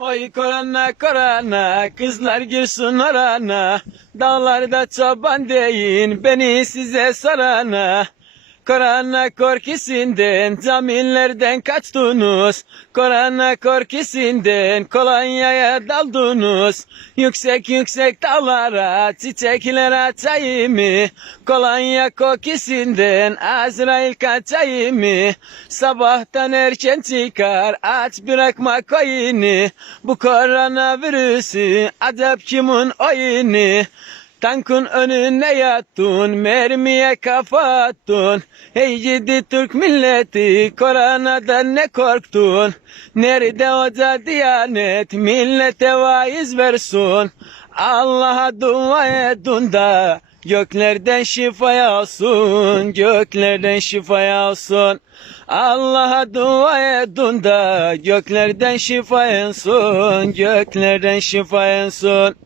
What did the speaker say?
Oy korona korona kızlar girsin orana. Dağlarda çoban deyin beni size sorana Korona korkusundan camillerden kaçtınız. Korona korkusundan kolonyaya daldınız. Yüksek yüksek dağlara çiçekler açayım Kolonya kokusundan Azrail kaçayım Sabahtan erken çıkar aç bırakma koyunu. Bu koronavirüsü acaba kimin oyunu Tankın önüne yattın, mermiye kafa attın. Hey gidi Türk milleti, koronadan ne korktun? Nerede hoca diyanet, millete vaiz versin. Allah'a dua edin da, göklerden şifa olsun, göklerden şifa olsun. Allah'a dua edin da, göklerden şifa olsun, göklerden şifa olsun.